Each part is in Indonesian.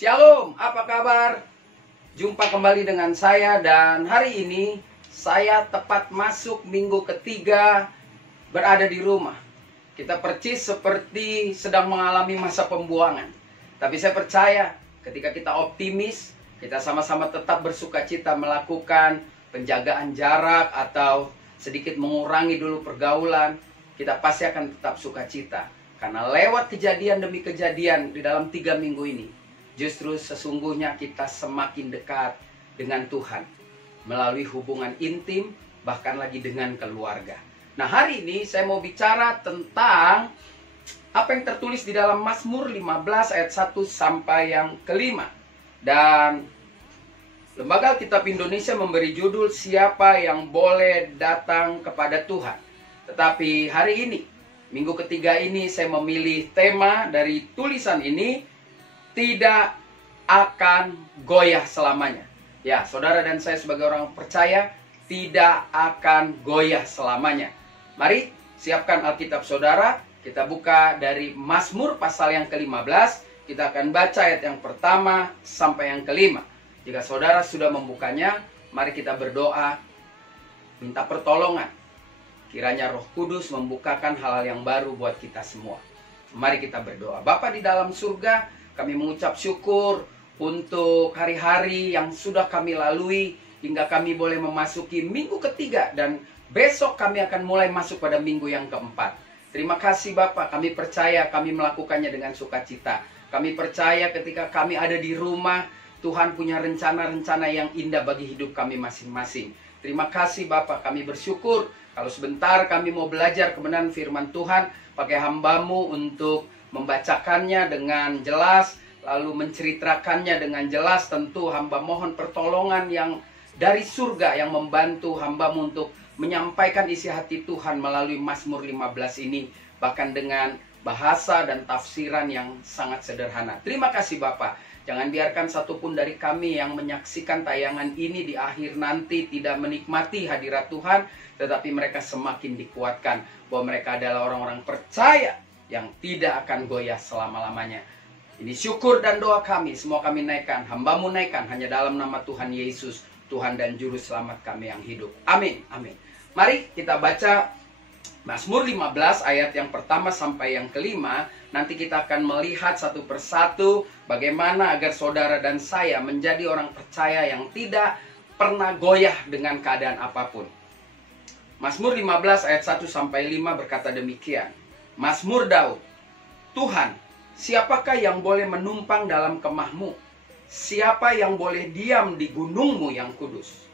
Shalom, apa kabar? Jumpa kembali dengan saya dan hari ini saya tepat masuk minggu ketiga berada di rumah. Kita percis seperti sedang mengalami masa pembuangan. Tapi saya percaya ketika kita optimis, kita sama-sama tetap bersukacita melakukan penjagaan jarak atau sedikit mengurangi dulu pergaulan, kita pasti akan tetap sukacita. Karena lewat kejadian demi kejadian di dalam 3 minggu ini, justru sesungguhnya kita semakin dekat dengan Tuhan melalui hubungan intim, bahkan lagi dengan keluarga. Nah, hari ini saya mau bicara tentang apa yang tertulis di dalam Mazmur 15 ayat 1 sampai yang kelima. Dan Lembaga Alkitab Indonesia memberi judul Siapa yang Boleh Datang kepada Tuhan. Tetapi hari ini, minggu ketiga ini, saya memilih tema dari tulisan ini, tidak akan goyah selamanya. Ya, saudara dan saya sebagai orang percaya, tidak akan goyah selamanya. Mari siapkan Alkitab saudara. Kita buka dari Mazmur pasal yang ke-15. Kita akan baca ayat yang pertama sampai yang kelima. Jika saudara sudah membukanya, mari kita berdoa, minta pertolongan. Kiranya Roh Kudus membukakan hal-hal yang baru buat kita semua. Mari kita berdoa. Bapa di dalam surga, kami mengucap syukur untuk hari-hari yang sudah kami lalui hingga kami boleh memasuki minggu ketiga dan besok kami akan mulai masuk pada minggu yang keempat. Terima kasih Bapak, kami percaya kami melakukannya dengan sukacita. Kami percaya ketika kami ada di rumah, Tuhan punya rencana-rencana yang indah bagi hidup kami masing-masing. Terima kasih Bapak, kami bersyukur kalau sebentar kami mau belajar kebenaran firman Tuhan, pakai hamba-Mu untuk membacakannya dengan jelas, lalu menceritakannya dengan jelas. Tentu hamba mohon pertolongan yang dari surga yang membantu hamba-Mu untuk menyampaikan isi hati Tuhan melalui Mazmur 15 ini, bahkan dengan bahasa dan tafsiran yang sangat sederhana. Terima kasih Bapak. Jangan biarkan satupun dari kami yang menyaksikan tayangan ini di akhir nanti tidak menikmati hadirat Tuhan, tetapi mereka semakin dikuatkan bahwa mereka adalah orang-orang percaya yang tidak akan goyah selama-lamanya. Ini syukur dan doa kami, semua kami naikkan, hamba-Mu naikkan hanya dalam nama Tuhan Yesus, Tuhan dan Juru Selamat kami yang hidup. Amin, amin. Mari kita baca Mazmur 15 ayat yang pertama sampai yang kelima. Nanti kita akan melihat satu persatu bagaimana agar saudara dan saya menjadi orang percaya yang tidak pernah goyah dengan keadaan apapun. Mazmur 15 ayat 1 sampai 5 berkata demikian. Mazmur Daud. Tuhan, siapakah yang boleh menumpang dalam kemah-Mu? Siapa yang boleh diam di gunung-Mu yang kudus?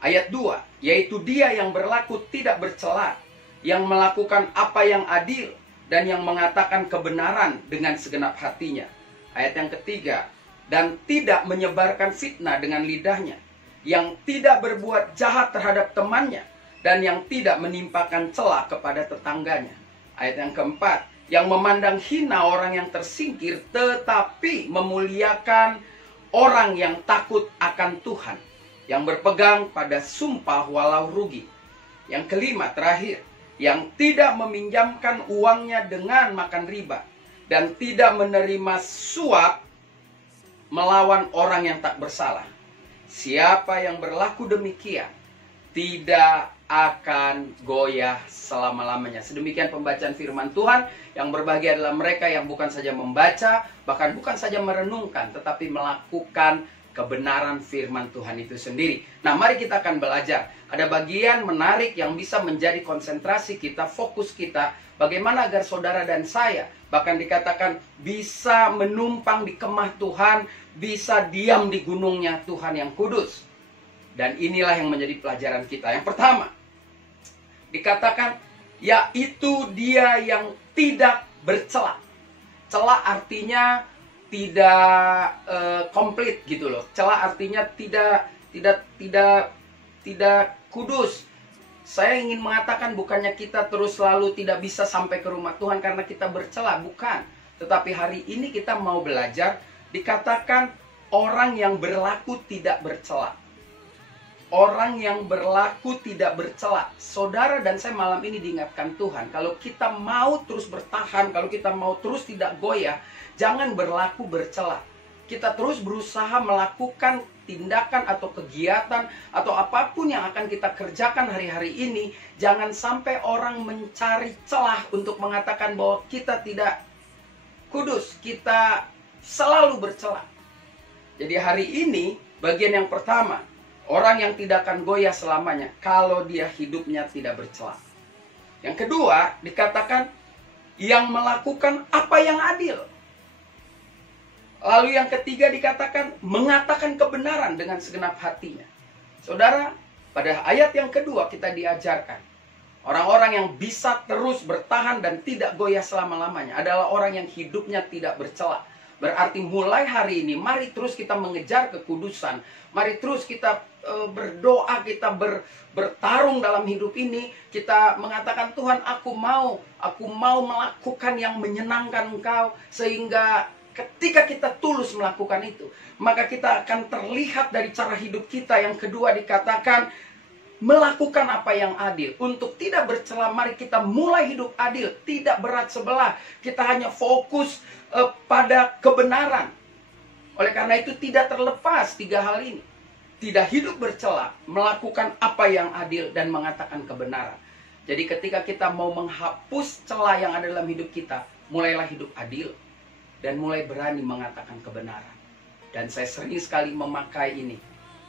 Ayat 2, yaitu Dia yang berlaku tidak bercela, yang melakukan apa yang adil, dan yang mengatakan kebenaran dengan segenap hatinya. Ayat yang ketiga, dan tidak menyebarkan fitnah dengan lidahnya, yang tidak berbuat jahat terhadap temannya, dan yang tidak menimpakan celah kepada tetangganya. Ayat yang keempat, yang memandang hina orang yang tersingkir, tetapi memuliakan orang yang takut akan Tuhan, yang berpegang pada sumpah walau rugi. Yang kelima terakhir, yang tidak meminjamkan uangnya dengan makan riba, dan tidak menerima suap melawan orang yang tak bersalah. Siapa yang berlaku demikian tidak akan goyah selama-lamanya. Sedemikian pembacaan firman Tuhan. Yang berbahagia adalah mereka yang bukan saja membaca, bahkan bukan saja merenungkan, tetapi melakukan kebenaran firman Tuhan itu sendiri. Nah, mari kita akan belajar. Ada bagian menarik yang bisa menjadi konsentrasi kita, fokus kita. Bagaimana agar saudara dan saya, bahkan dikatakan bisa menumpang di kemah Tuhan, bisa diam di gunungnya Tuhan yang kudus. Dan inilah yang menjadi pelajaran kita. Yang pertama, dikatakan, yaitu Dia yang tidak bercela. Cela artinya tidak komplit gitu loh. Cela artinya tidak kudus. Saya ingin mengatakan bukannya kita terus selalu tidak bisa sampai ke rumah Tuhan karena kita bercela, bukan. Tetapi hari ini kita mau belajar, dikatakan orang yang berlaku tidak bercela. Orang yang berlaku tidak bercela. Saudara dan saya malam ini diingatkan Tuhan, kalau kita mau terus bertahan, kalau kita mau terus tidak goyah, jangan berlaku bercela. kita terus berusaha melakukan tindakan atau kegiatan atau apapun yang akan kita kerjakan hari-hari ini, jangan sampai orang mencari celah untuk mengatakan bahwa kita tidak kudus, kita selalu bercela. Jadi hari ini bagian yang pertama, orang yang tidak akan goyah selamanya kalau dia hidupnya tidak bercela. Yang kedua dikatakan yang melakukan apa yang adil. Lalu yang ketiga dikatakan mengatakan kebenaran dengan segenap hatinya. Saudara, pada ayat yang kedua kita diajarkan orang-orang yang bisa terus bertahan dan tidak goyah selama-lamanya adalah orang yang hidupnya tidak bercela. Berarti mulai hari ini mari terus kita mengejar kekudusan. Mari terus kita berdoa, kita bertarung dalam hidup ini. Kita mengatakan, Tuhan, aku mau melakukan yang menyenangkan Engkau, sehingga ketika kita tulus melakukan itu, maka kita akan terlihat dari cara hidup kita. Yang kedua dikatakan melakukan apa yang adil. Untuk tidak bercela, mari kita mulai hidup adil, tidak berat sebelah. Kita hanya fokus pada kebenaran. Oleh karena itu tidak terlepas tiga hal ini. Tidak hidup bercela, melakukan apa yang adil, dan mengatakan kebenaran. Jadi ketika kita mau menghapus celah yang ada dalam hidup kita, mulailah hidup adil dan mulai berani mengatakan kebenaran. Dan saya sering sekali memakai ini.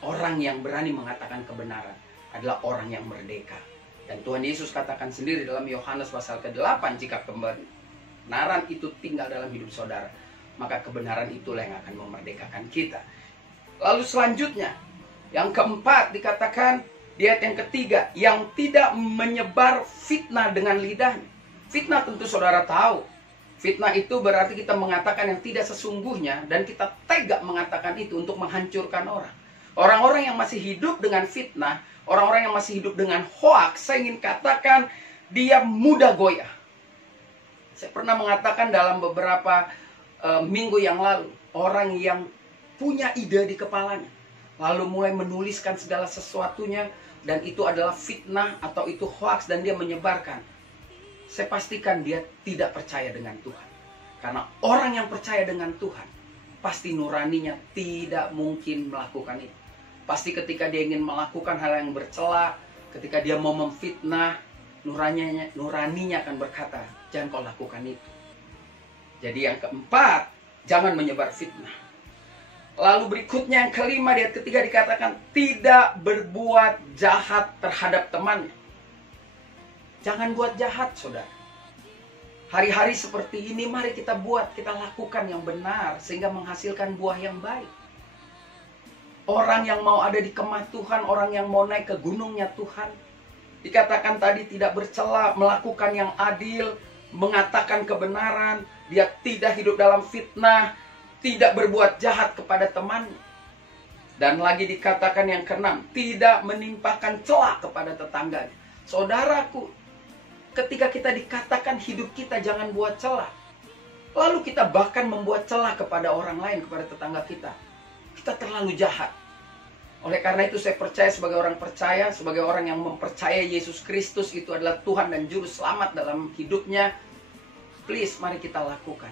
Orang yang berani mengatakan kebenaran adalah orang yang merdeka. Dan Tuhan Yesus katakan sendiri dalam Yohanes pasal ke-8, jika kebenaran itu tinggal dalam hidup saudara, maka kebenaran itulah yang akan memerdekakan kita. Lalu selanjutnya, yang keempat dikatakan di ayat yang ketiga, yang tidak menyebar fitnah dengan lidahnya. Fitnah tentu saudara tahu. Fitnah itu berarti kita mengatakan yang tidak sesungguhnya dan kita tega mengatakan itu untuk menghancurkan orang. Orang-orang yang masih hidup dengan fitnah, orang-orang yang masih hidup dengan hoaks, saya ingin katakan dia mudah goyah. Saya pernah mengatakan dalam beberapa minggu yang lalu, orang yang punya ide di kepalanya, lalu mulai menuliskan segala sesuatunya, dan itu adalah fitnah atau itu hoaks dan dia menyebarkan. Saya pastikan dia tidak percaya dengan Tuhan. Karena orang yang percaya dengan Tuhan, pasti nuraninya tidak mungkin melakukan itu. Pasti ketika dia ingin melakukan hal yang bercela, ketika dia mau memfitnah, nuraninya akan berkata, jangan kau lakukan itu. Jadi yang keempat, jangan menyebar fitnah. Lalu berikutnya yang kelima, di ayat ketiga dikatakan tidak berbuat jahat terhadap temannya. Jangan buat jahat, saudara. Hari-hari seperti ini mari kita lakukan yang benar sehingga menghasilkan buah yang baik. Orang yang mau ada di kemah Tuhan, orang yang mau naik ke gunungnya Tuhan, dikatakan tadi tidak bercela, melakukan yang adil, mengatakan kebenaran, dia tidak hidup dalam fitnah, tidak berbuat jahat kepada temannya. Dan lagi dikatakan yang keenam, tidak menimpakan celah kepada tetangganya. Saudaraku, ketika kita dikatakan hidup kita jangan buat celah, lalu kita bahkan membuat celah kepada orang lain, kepada tetangga kita, kita terlalu jahat. Oleh karena itu saya percaya sebagai orang percaya, sebagai orang yang mempercayai Yesus Kristus itu adalah Tuhan dan Juru Selamat dalam hidupnya, please mari kita lakukan.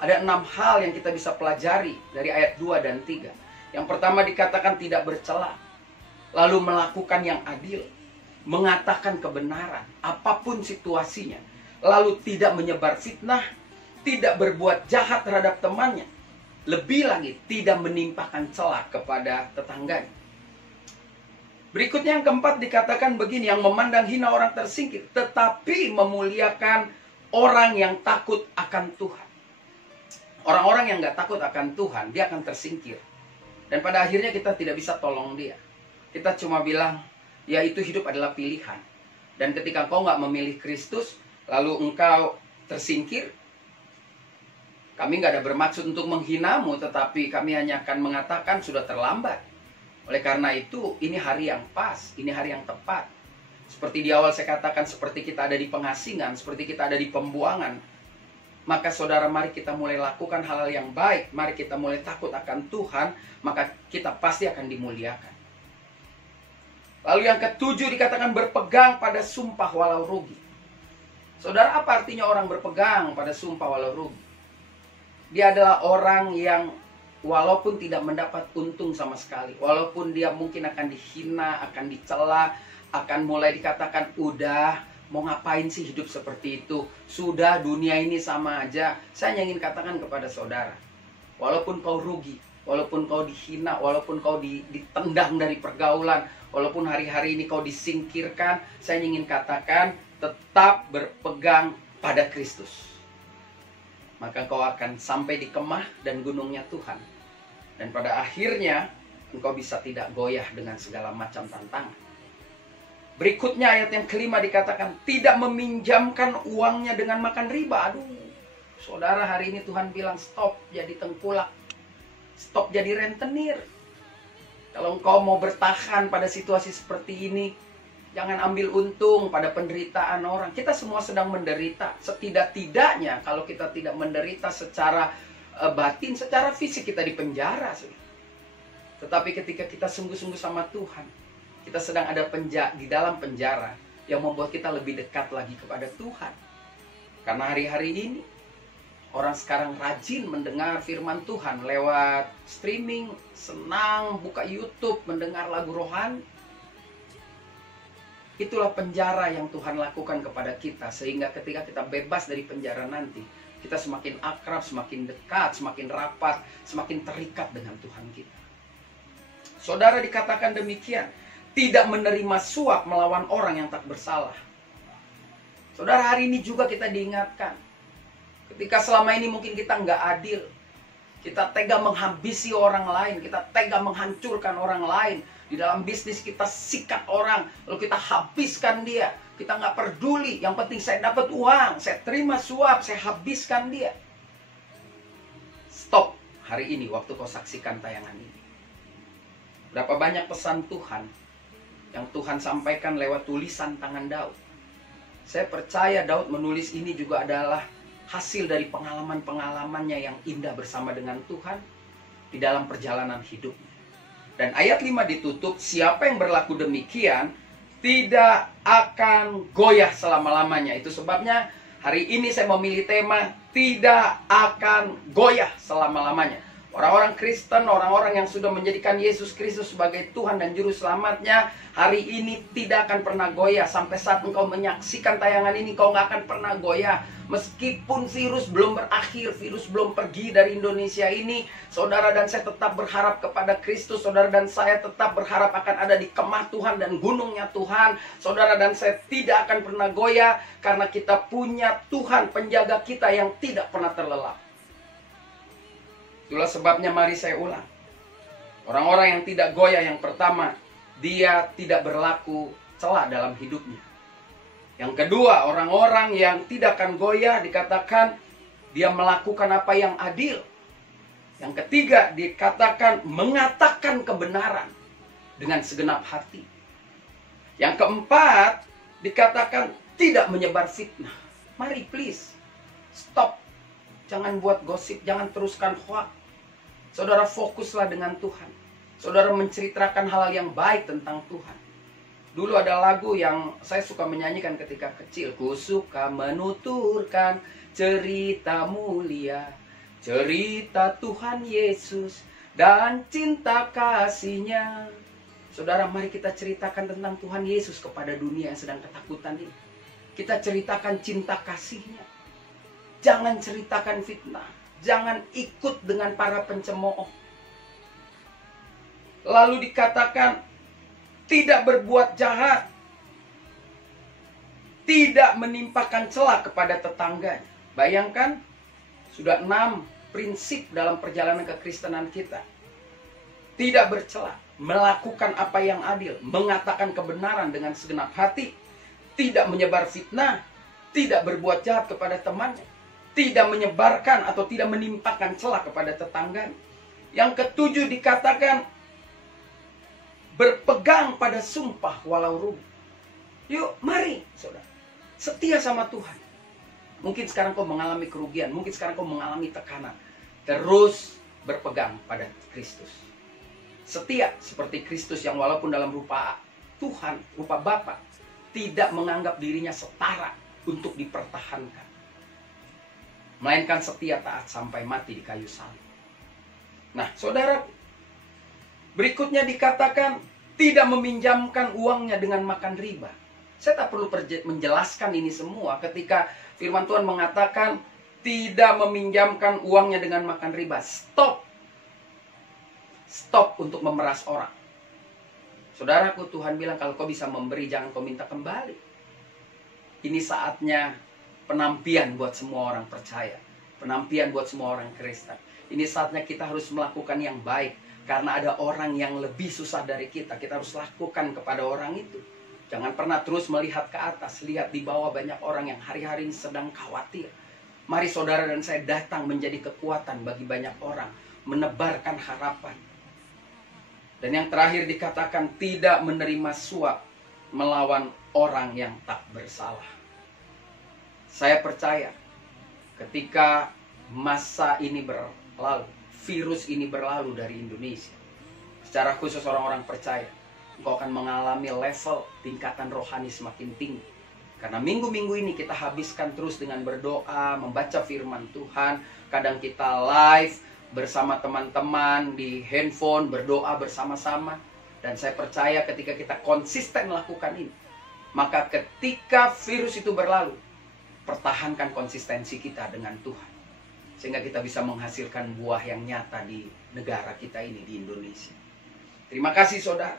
Ada 6 hal yang kita bisa pelajari dari ayat 2 dan 3. Yang pertama dikatakan tidak bercela, lalu melakukan yang adil, mengatakan kebenaran apapun situasinya, lalu tidak menyebar fitnah, tidak berbuat jahat terhadap temannya, lebih lagi tidak menimpakan celah kepada tetangganya. Berikutnya yang keempat dikatakan begini, yang memandang hina orang tersingkir, tetapi memuliakan orang yang takut akan Tuhan. Orang-orang yang gak takut akan Tuhan, dia akan tersingkir. Dan pada akhirnya kita tidak bisa tolong dia. Kita cuma bilang, ya itu hidup adalah pilihan. Dan ketika engkau gak memilih Kristus, lalu engkau tersingkir, kami gak ada bermaksud untuk menghinamu, tetapi kami hanya akan mengatakan sudah terlambat. Oleh karena itu, ini hari yang pas, ini hari yang tepat. Seperti di awal saya katakan, seperti kita ada di pengasingan, seperti kita ada di pembuangan. Maka saudara, mari kita mulai lakukan hal-hal yang baik. Mari kita mulai takut akan Tuhan, maka kita pasti akan dimuliakan. Lalu yang ketujuh dikatakan berpegang pada sumpah walau rugi. Saudara, apa artinya orang berpegang pada sumpah walau rugi? Dia adalah orang yang walaupun tidak mendapat untung sama sekali, walaupun dia mungkin akan dihina, akan dicela, akan mulai dikatakan, udah, mau ngapain sih hidup seperti itu? Sudah, dunia ini sama aja. Saya ingin katakan kepada saudara, walaupun kau rugi, walaupun kau dihina, walaupun kau ditendang dari pergaulan, walaupun hari-hari ini kau disingkirkan, saya ingin katakan, tetap berpegang pada Kristus. Maka kau akan sampai di kemah dan gunungnya Tuhan. Dan pada akhirnya, engkau bisa tidak goyah dengan segala macam tantangan. Berikutnya ayat yang kelima dikatakan, tidak meminjamkan uangnya dengan makan riba. Aduh, saudara, hari ini Tuhan bilang stop jadi tengkulak. Stop jadi rentenir. Kalau engkau mau bertahan pada situasi seperti ini, jangan ambil untung pada penderitaan orang. Kita semua sedang menderita. Setidak-tidaknya kalau kita tidak menderita secara batin, secara fisik kita di penjara. Tetapi ketika kita sungguh-sungguh sama Tuhan, kita sedang ada di dalam penjara yang membuat kita lebih dekat lagi kepada Tuhan. Karena hari-hari ini orang sekarang rajin mendengar firman Tuhan lewat streaming, senang buka YouTube, mendengar lagu rohani. Itulah penjara yang Tuhan lakukan kepada kita. Sehingga ketika kita bebas dari penjara nanti, kita semakin akrab, semakin dekat, semakin rapat, semakin terikat dengan Tuhan kita. Saudara, dikatakan demikian, tidak menerima suap melawan orang yang tak bersalah. Saudara, hari ini juga kita diingatkan, ketika selama ini mungkin kita nggak adil, kita tega menghabisi orang lain, kita tega menghancurkan orang lain. Di dalam bisnis kita sikat orang, lalu kita habiskan dia. Kita nggak peduli, yang penting saya dapat uang, saya terima suap, saya habiskan dia. Stop hari ini waktu kau saksikan tayangan ini. Berapa banyak pesan Tuhan yang Tuhan sampaikan lewat tulisan tangan Daud. Saya percaya Daud menulis ini juga adalah hasil dari pengalaman-pengalamannya yang indah bersama dengan Tuhan di dalam perjalanan hidupnya. Dan ayat 5 ditutup, siapa yang berlaku demikian tidak akan goyah selama-lamanya. Itu sebabnya hari ini saya memilih tema tidak akan goyah selama-lamanya. Orang-orang Kristen, orang-orang yang sudah menjadikan Yesus Kristus sebagai Tuhan dan Juru Selamatnya, hari ini tidak akan pernah goyah. Sampai saat engkau menyaksikan tayangan ini, kau nggak akan pernah goyah. Meskipun virus belum berakhir, virus belum pergi dari Indonesia ini, saudara dan saya tetap berharap kepada Kristus. Saudara dan saya tetap berharap akan ada di kemah Tuhan dan gunungnya Tuhan. Saudara dan saya tidak akan pernah goyah, karena kita punya Tuhan penjaga kita yang tidak pernah terlelap. Itulah sebabnya mari saya ulang. Orang-orang yang tidak goyah, yang pertama, dia tidak berlaku celah dalam hidupnya. Yang kedua, orang-orang yang tidak akan goyah dikatakan dia melakukan apa yang adil. Yang ketiga, dikatakan mengatakan kebenaran dengan segenap hati. Yang keempat, dikatakan tidak menyebar fitnah. Mari please, stop. Jangan buat gosip, jangan teruskan hoax. Saudara, fokuslah dengan Tuhan. Saudara menceritakan hal-hal yang baik tentang Tuhan. Dulu ada lagu yang saya suka menyanyikan ketika kecil. Ku suka menuturkan cerita mulia, cerita Tuhan Yesus dan cinta kasih-Nya. Saudara, mari kita ceritakan tentang Tuhan Yesus kepada dunia yang sedang ketakutan ini. Kita ceritakan cinta kasih-Nya. Jangan ceritakan fitnah. Jangan ikut dengan para pencemooh. Lalu dikatakan tidak berbuat jahat. Tidak menimpakan celah kepada tetangganya. Bayangkan, sudah 6 prinsip dalam perjalanan kekristenan kita. Tidak bercela, melakukan apa yang adil, mengatakan kebenaran dengan segenap hati, tidak menyebar fitnah, tidak berbuat jahat kepada temannya, tidak menyebarkan atau tidak menimpakan celah kepada tetangga. Yang ketujuh dikatakan berpegang pada sumpah walau rugi. Yuk, mari saudara, setia sama Tuhan. Mungkin sekarang kau mengalami kerugian, mungkin sekarang kau mengalami tekanan. Terus berpegang pada Kristus. Setia seperti Kristus yang walaupun dalam rupa Tuhan, rupa Bapa, tidak menganggap dirinya setara untuk dipertahankan. Melainkan setia taat sampai mati di kayu salib. Nah, saudara, berikutnya dikatakan tidak meminjamkan uangnya dengan makan riba. Saya tak perlu menjelaskan ini semua ketika firman Tuhan mengatakan tidak meminjamkan uangnya dengan makan riba. Stop. Stop untuk memeras orang. Saudaraku, Tuhan bilang kalau kau bisa memberi, jangan kau minta kembali. Ini saatnya penampian buat semua orang percaya. Penampian buat semua orang Kristen. Ini saatnya kita harus melakukan yang baik. Karena ada orang yang lebih susah dari kita. Kita harus lakukan kepada orang itu. Jangan pernah terus melihat ke atas. Lihat di bawah banyak orang yang hari-hari ini sedang khawatir. Mari saudara dan saya datang menjadi kekuatan bagi banyak orang. Menebarkan harapan. Dan yang terakhir dikatakan tidak menerima suap melawan orang yang tak bersalah. Saya percaya ketika masa ini berlalu, virus ini berlalu dari Indonesia, secara khusus orang-orang percaya, engkau akan mengalami level tingkatan rohani semakin tinggi. Karena minggu-minggu ini kita habiskan terus dengan berdoa, membaca firman Tuhan. Kadang kita live bersama teman-teman di handphone, berdoa bersama-sama. Dan saya percaya ketika kita konsisten melakukan ini, maka ketika virus itu berlalu, pertahankan konsistensi kita dengan Tuhan. Sehingga kita bisa menghasilkan buah yang nyata di negara kita ini, di Indonesia. Terima kasih saudara.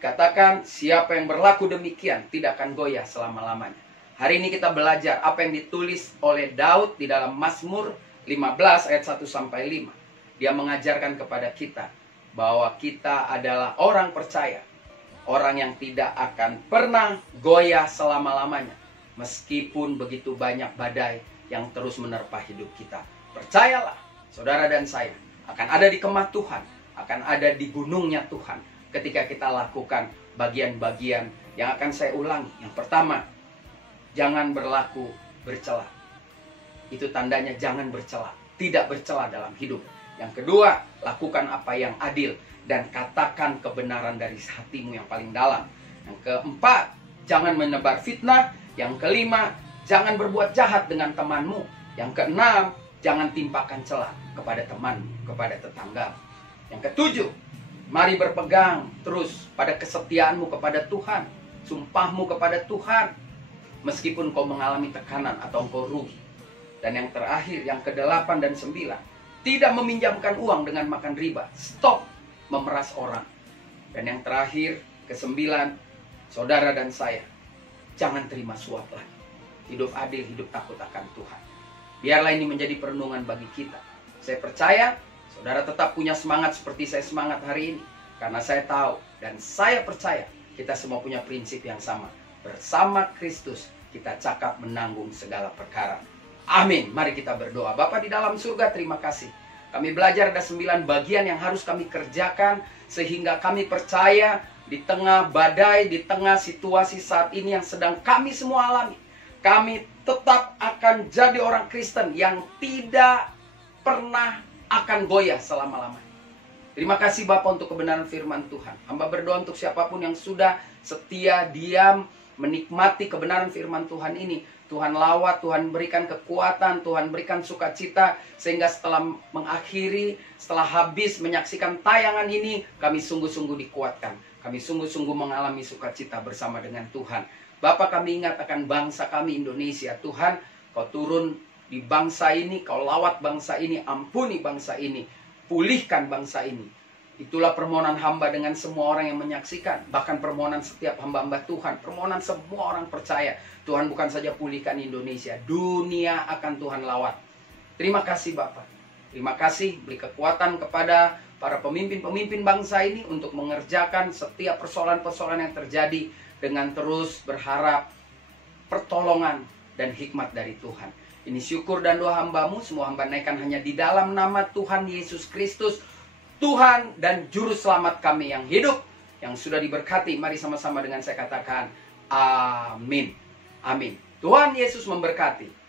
Katakan siapa yang berlaku demikian tidak akan goyah selama-lamanya. Hari ini kita belajar apa yang ditulis oleh Daud di dalam Mazmur 15 ayat 1-5. Dia mengajarkan kepada kita bahwa kita adalah orang percaya. Orang yang tidak akan pernah goyah selama-lamanya. Meskipun begitu banyak badai yang terus menerpa hidup kita. Percayalah, saudara dan saya, akan ada di kemah Tuhan, akan ada di gunungnya Tuhan, ketika kita lakukan bagian-bagian yang akan saya ulangi. Yang pertama, jangan berlaku bercela. Itu tandanya jangan bercela, tidak bercela dalam hidup. Yang kedua, lakukan apa yang adil dan katakan kebenaran dari hatimu yang paling dalam. Yang keempat, jangan menebar fitnah. Yang kelima, jangan berbuat jahat dengan temanmu. Yang keenam, jangan timpakan celah kepada temanmu, kepada tetangga. Yang ketujuh, mari berpegang terus pada kesetiaanmu kepada Tuhan, sumpahmu kepada Tuhan, meskipun kau mengalami tekanan atau kau rugi. Dan yang terakhir, yang ke-8 dan 9, tidak meminjamkan uang dengan makan riba. Stop memeras orang. Dan yang terakhir, ke-9, saudara dan saya, jangan terima suap lagi. Hidup adil, hidup takut akan Tuhan. Biarlah ini menjadi perenungan bagi kita. Saya percaya saudara tetap punya semangat seperti saya semangat hari ini. Karena saya tahu dan saya percaya kita semua punya prinsip yang sama. Bersama Kristus kita cakap menanggung segala perkara. Amin. Mari kita berdoa. Bapa di dalam surga, terima kasih. Kami belajar ada 9 bagian yang harus kami kerjakan. Sehingga kami percaya di tengah badai, di tengah situasi saat ini yang sedang kami semua alami, kami tetap akan jadi orang Kristen yang tidak pernah akan goyah selama-lamanya. Terima kasih Bapak untuk kebenaran firman Tuhan. Hamba berdoa untuk siapapun yang sudah setia, diam, menikmati kebenaran firman Tuhan ini. Tuhan lawat, Tuhan berikan kekuatan, Tuhan berikan sukacita. Sehingga setelah mengakhiri, setelah habis menyaksikan tayangan ini, kami sungguh-sungguh dikuatkan. Kami sungguh-sungguh mengalami sukacita bersama dengan Tuhan. Bapak, kami ingat akan bangsa kami Indonesia. Tuhan, Kau turun di bangsa ini, Kau lawat bangsa ini, ampuni bangsa ini, pulihkan bangsa ini. Itulah permohonan hamba dengan semua orang yang menyaksikan. Bahkan permohonan setiap hamba-hamba Tuhan, permohonan semua orang percaya. Tuhan bukan saja pulihkan Indonesia, dunia akan Tuhan lawat. Terima kasih Bapak. Terima kasih, beri kekuatan kepada para pemimpin-pemimpin bangsa ini untuk mengerjakan setiap persoalan-persoalan yang terjadi dengan terus berharap pertolongan dan hikmat dari Tuhan. Ini syukur dan doa hamba-Mu, semua hamba naikkan hanya di dalam nama Tuhan Yesus Kristus, Tuhan dan Juru Selamat kami yang hidup, yang sudah diberkati. Mari sama-sama dengan saya katakan, amin. Amin. Tuhan Yesus memberkati.